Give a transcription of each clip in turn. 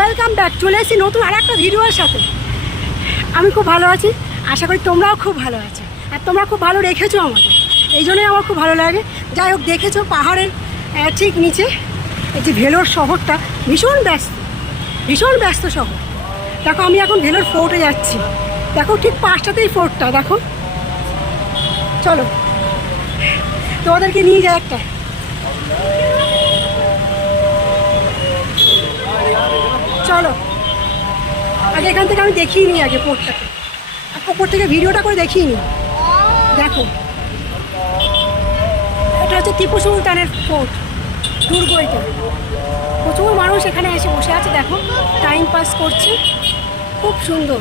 Welcome back, চলে এসেছি নতুন আর একটা ভিডিওর সাথে। আমি খুব ভালো আছি, আশা করি তোমরাও খুব ভালো আছো। আর তোমরা খুব ভালো রেখেছো আমাকে, এই জন্যই আমার খুব ভালো লাগে। যাই হোক, দেখেছো পাহাড়ের ঠিক নিচে এই যে ভেলোর শহরটা ভীষণ ব্যস্ত শহর। দেখো আমি এখন ভেলোর ফোর্টে যাচ্ছি, দেখো ঠিক 5টাতেই ফোর্টটা, দেখো চলো তোমাদেরকে নিয়ে যায় একটা। চলো আগে এখান থেকে আমি দেখিয়ে নিই আগে ফোর্টটাকে, আর ওপর থেকে ভিডিওটা করে দেখিয়ে নিই। দেখো এটা হচ্ছে টিপু সুলতানের ফোর্ট, দুর্গ এটা। প্রচুর মানুষ এখানে এসে বসে আছে, দেখো টাইম পাস করছে, খুব সুন্দর।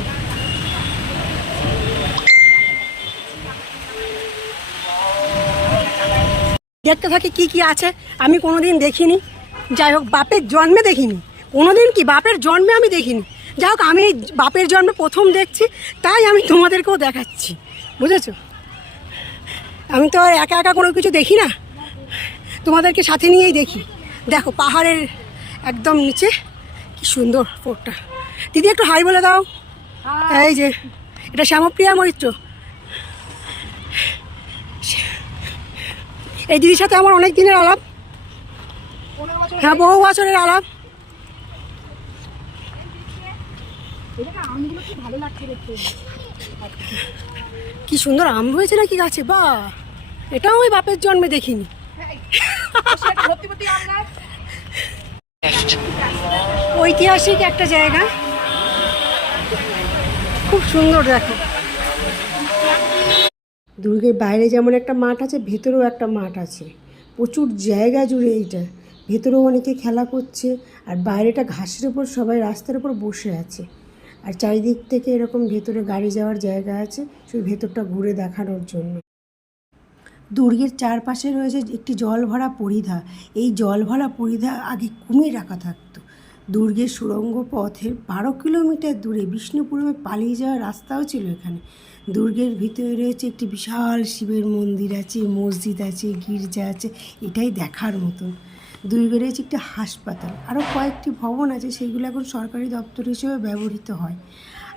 দেখতে থাকি কি কি আছে, আমি কোনোদিন দেখিনি। যাই হোক, বাপের জন্মে দেখিনি কোনোদিন, কি বাপের জন্মে আমি দেখিনি। যাই হোক, আমি বাপের জন্মে প্রথম দেখছি, তাই আমি তোমাদেরকেও দেখাচ্ছি, বুঝেছো? আমি তো আর একা একা কোনো কিছু দেখি না, তোমাদেরকে সাথে নিয়েই দেখি। দেখো পাহাড়ের একদম নিচে কি সুন্দর ফোর্টটা। দিদি একটু হাই বলে দাও। এই যে এটা শ্যামপ্রিয়া মৈত্র, এই দিদির সাথে আমার অনেক দিনের আলাপ, হ্যাঁ বহু বছরের আলাপ। কি সুন্দর আম হয়েছে নাকি গাছে, বা এটাও ওই বাপের জন্মে দেখিনি। ঐতিহাসিক একটা জায়গা, খুব সুন্দর। দেখো দুর্গের বাইরে যেমন একটা মাঠ আছে, ভেতরেও একটা মাঠ আছে, প্রচুর জায়গা জুড়ে এইটা। ভেতরেও অনেকে খেলা করছে, আর বাইরেটা ঘাসের ওপর সবাই রাস্তার উপর বসে আছে। আর চারিদিক থেকে এরকম ভেতরে গাড়ি যাওয়ার জায়গা আছে, শুধু ভেতরটা ঘুরে দেখানোর জন্য। দুর্গের চারপাশে রয়েছে একটি জল ভরা পরিধা। এই জল ভরা পরিধা আগে কুমির রাখা থাকতো। দুর্গের সুড়ঙ্গ পথের 12 কিলোমিটার দূরে বিষ্ণুপুরমে পালিয়ে যাওয়ার রাস্তাও ছিল এখানে। দুর্গের ভিতরে রয়েছে একটি বিশাল শিবের মন্দির আছে, মসজিদ আছে, গির্জা আছে, এটাই দেখার মতন। দুর্গে রয়েছে একটি হাসপাতাল, আরও কয়েকটি ভবন আছে, সেগুলো এখন সরকারি দপ্তর হিসেবে ব্যবহৃত হয়।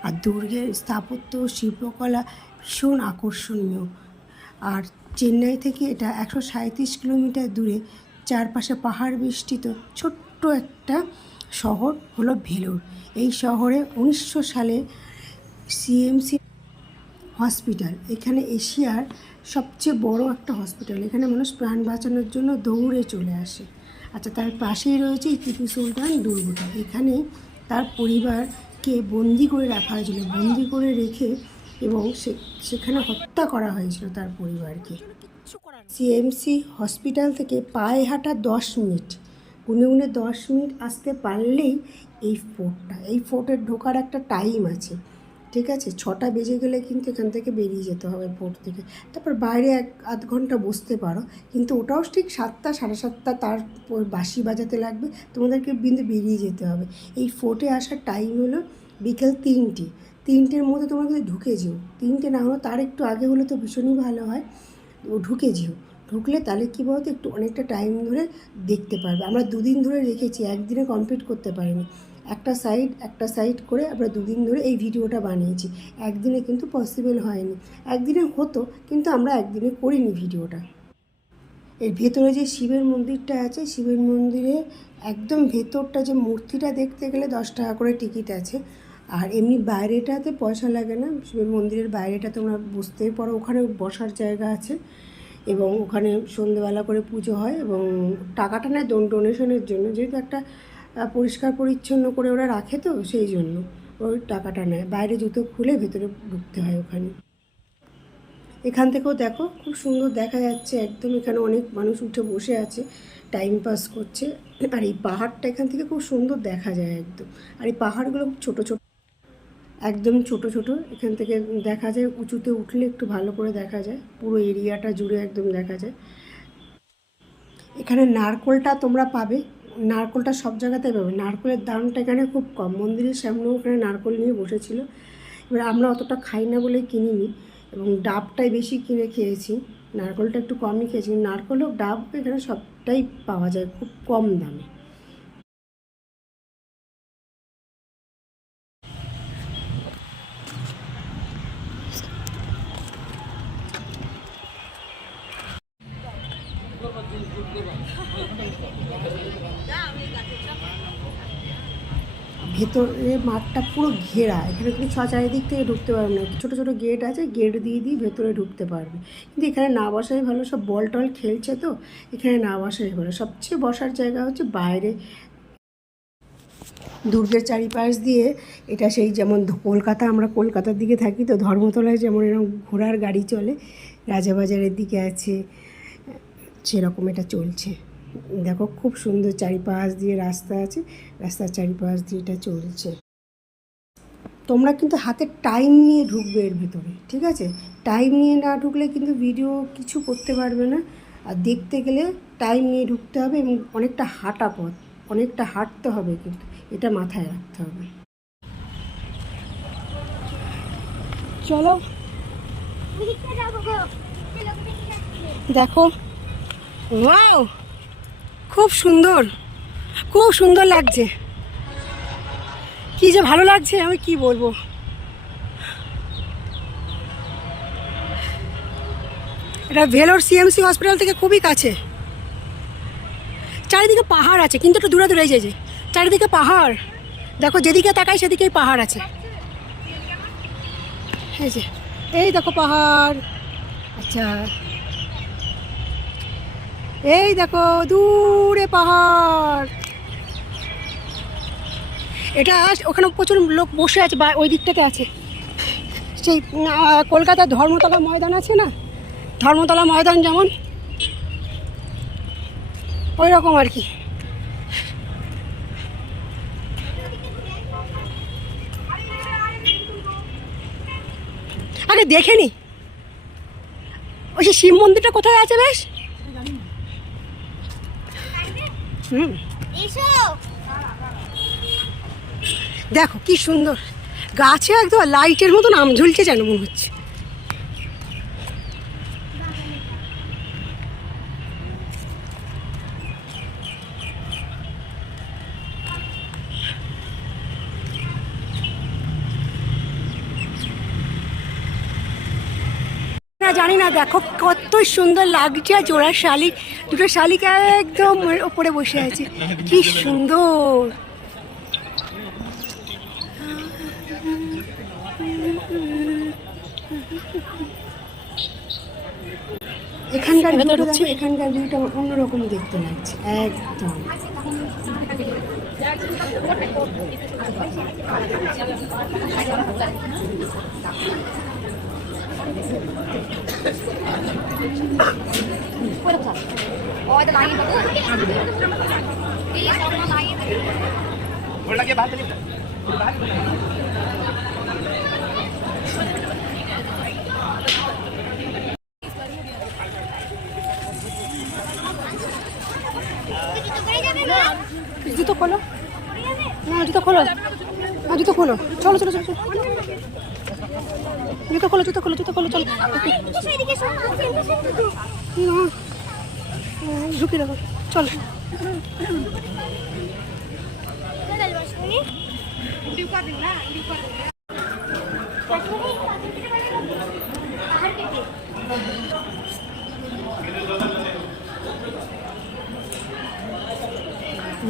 আর দুর্গের স্থাপত্য ও শিল্পকলা ভীষণ আকর্ষণীয়। আর চেন্নাই থেকে এটা 137 কিলোমিটার দূরে, চারপাশে পাহাড় বেষ্টিত ছোট্ট একটা শহর হলো ভেলোর। এই শহরে 1900 সালে সিএমসি হসপিটাল, এখানে এশিয়ার সবচেয়ে বড় একটা হসপিটাল। এখানে মানুষ প্রাণ বাঁচানোর জন্য দৌড়ে চলে আসে। আচ্ছা, তার পাশেই রয়েছে টিপু সুলতান দুর্গটা। এখানে তার পরিবারকে বন্দি করে রাখা হয়েছিল, বন্দি করে রেখে এবং সেখানে হত্যা করা হয়েছিল তার পরিবারকে। সিএমসি হসপিটাল থেকে পায়ে হাঁটা 10 মিনিট, গুনে গুনে 10 মিনিট আসতে পারলেই এই ফোর্টের ঢোকার একটা টাইম আছে, ঠিক আছে? 6টা বেজে গেলে কিন্তু এখান থেকে বেরিয়ে যেতে হবে ফোর্ট থেকে। তারপর বাইরে 1-8 ঘন্টা বসতে পারো, কিন্তু ওটাও ঠিক 7টা 7:30 তার বাঁশি বাজাতে লাগবে, তোমাদেরকে কিন্তু বেরিয়ে যেতে হবে। এই ফোর্টে আসার টাইম হলো বিকেল 3টের মধ্যে তোমরা কিন্তু ঢুকে যেও। 3টে না হলো তার একটু আগে হলে তো ভীষণই ভালো হয়। ও ঢুকে যেও, ঢুকলে তাহলে কী বলতো একটু অনেকটা টাইম ধরে দেখতে পারবে। আমরা 2 দিন ধরে রেখেছি, একদিনে কমপ্লিট করতে পারিনি। একটা সাইড করে আমরা 2 দিন ধরে এই ভিডিওটা বানিয়েছি। একদিনে কিন্তু পসিবল হয়নি, একদিনে হতো কিন্তু আমরা একদিনে করিনি ভিডিওটা। এর ভেতরে যে শিবের মন্দিরটা আছে, শিবের মন্দিরে একদম ভেতরটা যে মূর্তিটা দেখতে গেলে 10 টাকা করে টিকিট আছে। আর এমনি বাইরেটাতে পয়সা লাগে না, শিবের মন্দিরের বাইরেটা তোমরা বুঝতেই পারো, ওখানে বসার জায়গা আছে এবং ওখানে সন্ধ্যেবেলা করে পুজো হয় এবং টাকাটা নেয় ডোনেশনের জন্য, যেহেতু একটা পরিষ্কার পরিচ্ছন্ন করে ওরা রাখে, তো সেই জন্য ওই টাকাটা নেয়। বাইরে জুতো খুলে ভেতরে ঢুকতে হয় ওখানে। এখান থেকেও দেখো খুব সুন্দর দেখা যাচ্ছে একদম, এখানে অনেক মানুষ উঠে বসে আছে, টাইম পাস করছে। আর এই পাহাড়টা এখান থেকে খুব সুন্দর দেখা যায় একদম। আর এই পাহাড়গুলো খুব ছোটো ছোটো, একদম ছোট ছোট, এখান থেকে দেখা যায়। উঁচুতে উঠলে একটু ভালো করে দেখা যায়, পুরো এরিয়াটা জুড়ে একদম দেখা যায়। এখানে নারকোলটা তোমরা পাবে, নারকোলটা সব জায়গাতে পাবে। নারকোলের দামটা এখানে খুব কম, মন্দিরের সামনেও ওখানে নারকোল নিয়ে বসেছিল। এবার আমরা অতটা খাই না বলে কিনিনি, এবং ডাবটাই বেশি কিনে খেয়েছি, নারকোলটা একটু কমই খেয়েছি। নারকোল হোক ডাব এখানে সবটাই পাওয়া যায় খুব কম দামে। ভেতরে মাঠটা পুরো ঘেরা, এখানে তুমি চারিদিক থেকে ঢুকতে পারবে না, ছোটো ছোটো গেট আছে, গেট দিয়ে ভেতরে ঢুকতে পারবে, কিন্তু এখানে না বসাই ভালো, সব বল টল খেলছে তো এখানে না বসাই ভালো। সবচেয়ে বসার জায়গা হচ্ছে বাইরে দুর্গের চারিপাশ দিয়ে। এটা সেই যেমন কলকাতা, আমরা কলকাতার দিকে থাকি তো, ধর্মতলায় যেমন এরকম ঘোড়ার গাড়ি চলে, রাজাবাজারের দিকে আছে সেরকম এটা চলছে। দেখো খুব সুন্দর চারিপাশ দিয়ে রাস্তা আছে, রাস্তার চারিপাশ দিয়ে এটা চলছে। তোমরা কিন্তু হাতে টাইম নিয়ে ঢুকবে এর ভিতরে, ঠিক আছে? টাইম নিয়ে না ঢুকলে কিন্তু ভিডিও কিছু করতে পারবে না। আর দেখতে গেলে টাইম নিয়ে ঢুকতে হবে এবং অনেকটা হাঁটা পথ, অনেকটা হাঁটতে হবে, কিন্তু এটা মাথায় রাখতে হবে। চলো দেখো, ওয়াও খুব সুন্দর, খুব সুন্দর লাগছে, কি যে ভালো লাগছে আমি কি বলবো। এটা ভেলোর সিএমসি হসপিটাল থেকে খুবই কাছে। চারিদিকে পাহাড় আছে, কিন্তু একটু দূরে দূরে যে চারিদিকে পাহাড়, দেখো যেদিকে তাকাই সেদিকেই পাহাড় আছে। এই যে এই দেখো পাহাড়, আচ্ছা এই দেখো দূরে পাহাড়। এটা ওখানে প্রচুর লোক বসে আছে, বা ওই দিকটাতে আছে সেই কলকাতার ধর্মতলা ময়দান আছে না, ধর্মতলা ময়দান যেমন ওই রকম আর কি। আগে দেখে নি ওই যে শিব মন্দিরটা কোথায় আছে বেশ। দেখো কি সুন্দর গাছে একদম লাইটের মতন আম ঝুলছে যেন মনে হচ্ছে। জানি না, দেখো কত সুন্দর লাগছে, জোড়ার শালিক, দুটো শালিক একদম ওপরে বসে আছে, কি সুন্দর। এখানকার ভিউটা দেখো, এখানকার ভিউটা অন্যরকম দেখতে লাগছে একদম। জুতো খোলো, না জুতো খোলো, না জুতো খোলো, চলো চলো চলো চলো, জুতো খোলো জুতো খোলো জুতো খোলো, চলো ঝুঁকি রাখো, চলো।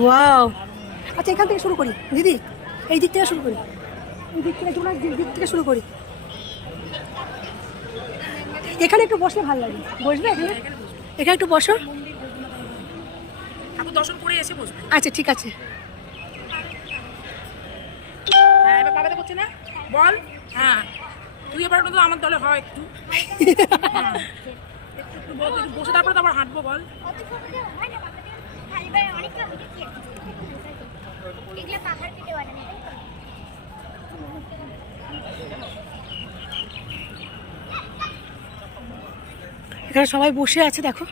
ওয়াও, আচ্ছা এখান থেকে শুরু করি দিদি, এই দিক থেকে শুরু করি, এই দিক থেকে তোমরা দিক থেকে শুরু করি। এখানে একটু বসলে ভালো লাগে, বসবে এখানে, এখানে একটু বসো, দর্শন করে এসে বসবে। আচ্ছা ঠিক আছে। হ্যাঁ এবার বাবাতে করছে না বল, হ্যাঁ তুই এবার তো আমার দলে হয় একটু একটু বসে তারপরে তো আবার হাঁটবো বল। এখানে সবাই বসে আছে দেখো।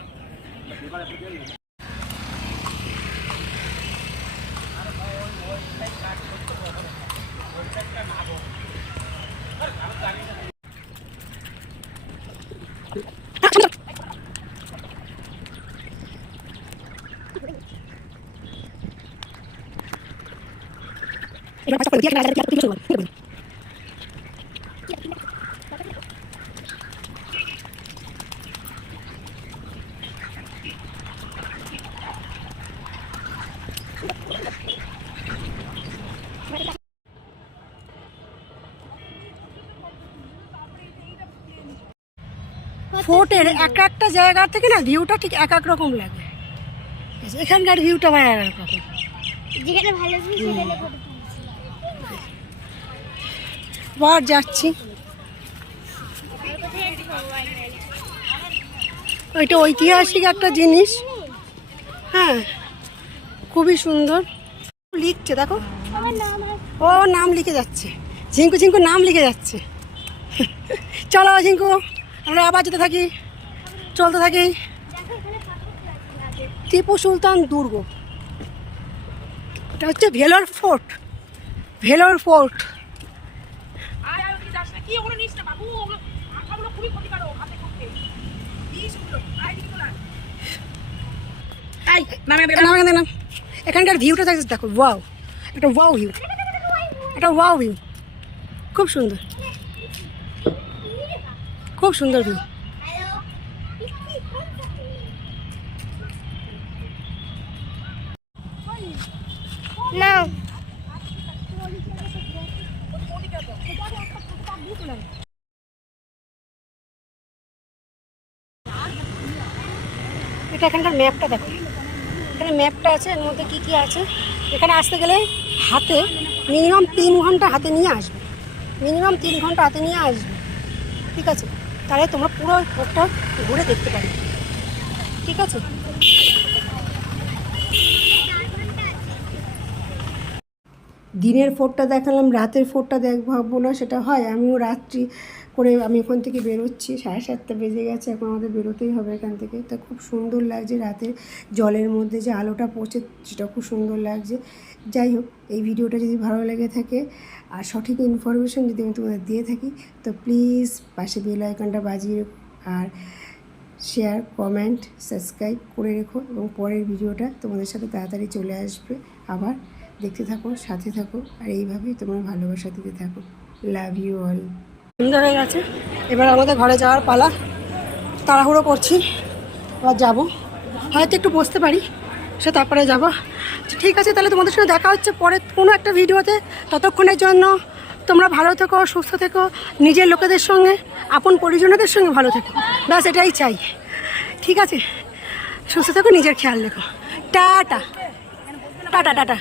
ফোর্টের এক একটা জায়গার থেকে না ভিউটা ঠিক এক এক রকম লাগে। এখানকার ভিউটা ভাই এক এক রকম। যেখানে ভালো ভিউ সেখানে ফটো বার যাচ্ছি, ওইটা ঐতিহাসিক একটা জিনিস। হ্যাঁ, খুবই সুন্দর। লিখছে দেখো, আমার নাম ও নাম লিখে যাচ্ছে, ঝিঙ্কু ঝিঙ্কু নাম লিখে যাচ্ছে। চলো ঝিঙ্কু, আমরা আবার যেতে থাকি, চলতে থাকি। টিপু সুলতান দুর্গ, এটা হচ্ছে ভেলোর ফোর্ট, ভেলোর ফোর্ট। আয় আয় ওদিকে যাস না, কি ওগুলো নিস না বাবু, ওগুলো আঠাগুলো খুবই ক্ষতিকারক হাতে করতে। নিস ওগুলো, আয় দিকে চলে আয়। এই, নামে দে, নামে। না, এখানকার ভিউটা দেখো, ওয়াও, একটা ওয়াও ভিউ, একটা ওয়াও ভিউ, খুব সুন্দর, খুব সুন্দর ভিউ। না এটা এখানকার ম্যাপটা দেখো, এখানে ম্যাপটা আছে, এর মধ্যে কী কী আছে। এখানে আসতে গেলে হাতে মিনিমাম 3 ঘন্টা হাতে নিয়ে আসবে, মিনিমাম 3 ঘন্টা হাতে নিয়ে আসবে, ঠিক আছে? তাহলে তোমরা পুরো ফোর্টটা ঘুরে দেখতে পারবে, ঠিক আছে? দিনের ফোর্টটা দেখালাম, রাতের ফোর্টটা ভাববো না, সেটা হয়। আমিও রাত্রি করে আমি ওখান থেকে বেরোচ্ছি, 7:30 বেজে গেছে, এখন আমাদের বেরোতেই হবে এখান থেকে। তা খুব সুন্দর লাগছে রাতের জলের মধ্যে যে আলোটা পড়ছে, সেটা খুব সুন্দর লাগছে। যাই হোক, এই ভিডিওটা যদি ভালো লেগে থাকে আর সঠিক ইনফরমেশন যদি আমি তোমাদের দিয়ে থাকি, তো প্লিজ পাশে বেল আইকনটা বাজিয়ে রেখো, আর শেয়ার, কমেন্ট, সাবস্ক্রাইব করে রেখো, এবং পরের ভিডিওটা তোমাদের সাথে তাড়াতাড়ি চলে আসবে। আবার দেখতে থাকো, সাথে থাকো, আর এইভাবেই তোমরা ভালোবাসা দিতে থাকো। Love you all. সুন্দর হয়ে গেছে, এবার আমাদের ঘরে যাওয়ার পালা। তাড়াহুড়ো করছি, এবার যাবো, হয়তো একটু বসতে পারি, সে তারপরে যাবো। ঠিক আছে, তাহলে তোমাদের সঙ্গে দেখা হচ্ছে পরে কোনো একটা ভিডিওতে। ততক্ষণের জন্য তোমরা ভালো থেকো, সুস্থ থেকো, নিজের লোকেদের সঙ্গে, আপন পরিজনদের সঙ্গে ভালো থেকো, ব্যাস এটাই চাই, ঠিক আছে? সুস্থ থেকো, নিজের খেয়াল রেখো। Tata tata tata.